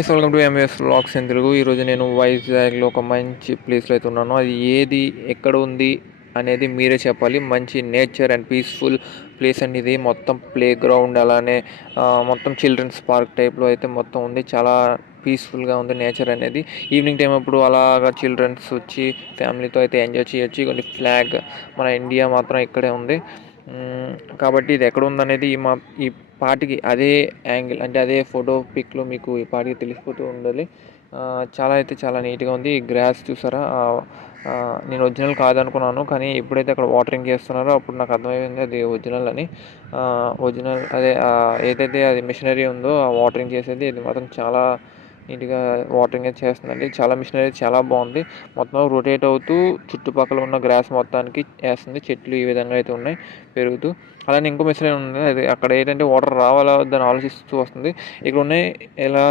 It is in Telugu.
Guys, welcome to MS vlogs in Telugu. ఈరోజు నేను వైజాగ్లో ఒక మంచి ప్లేస్లో అయితే ఉన్నాను. అది ఏది, ఎక్కడ ఉంది అనేది మీరే చెప్పాలి. మంచి నేచర్ అండ్ పీస్ఫుల్ ప్లేస్ అండి ఇది. మొత్తం ప్లే గ్రౌండ్, అలానే మొత్తం చిల్డ్రన్స్ పార్క్ టైప్లో అయితే మొత్తం ఉంది. చాలా పీస్ఫుల్గా ఉంది నేచర్ అనేది. ఈవినింగ్ టైం అప్పుడు అలాగా చిల్డ్రన్స్ వచ్చి ఫ్యామిలీతో అయితే ఎంజాయ్ చేయొచ్చు. కొన్ని ఫ్లాగ్, మన ఇండియా మాత్రం ఇక్కడే ఉంది. కాబట్టి ఇది ఎక్కడ ఉందనేది ఈ పాటికి అదే యాంగిల్, అంటే అదే ఫోటో పిక్లో మీకు ఈ పాటికి తెలిసిపోతూ ఉండాలి. చాలా అయితే చాలా నీట్గా ఉంది. ఈ గ్రాస్ చూసారా, నేను ఒరిజినల్ కాదనుకున్నాను, కానీ ఎప్పుడైతే అక్కడ వాటరింగ్ చేస్తున్నారో అప్పుడు నాకు అర్థమైంది అది ఒరిజినల్ అని. ఒరిజినల్ అదే ఏదైతే అది మిషనరీ ఉందో ఆ వాటరింగ్ చేసేది, ఇది మాత్రం చాలా నీట్గా వాటరింగ్ అయితే చేస్తుందండి. చాలా మిషనరీ చాలా బాగుంది. మొత్తం రొటేట్ అవుతూ చుట్టుపక్కల ఉన్న గ్రాస్ మొత్తానికి వేస్తుంది. చెట్లు ఈ విధంగా అయితే ఉన్నాయి పెరుగుతూ. అలానే ఇంకో మిషనరీ ఉంది, అది అక్కడ ఏంటంటే వాటర్ రావాలా దాన్ని ఆలోచిస్తూ వస్తుంది. ఇక్కడ ఉన్నాయి ఇలా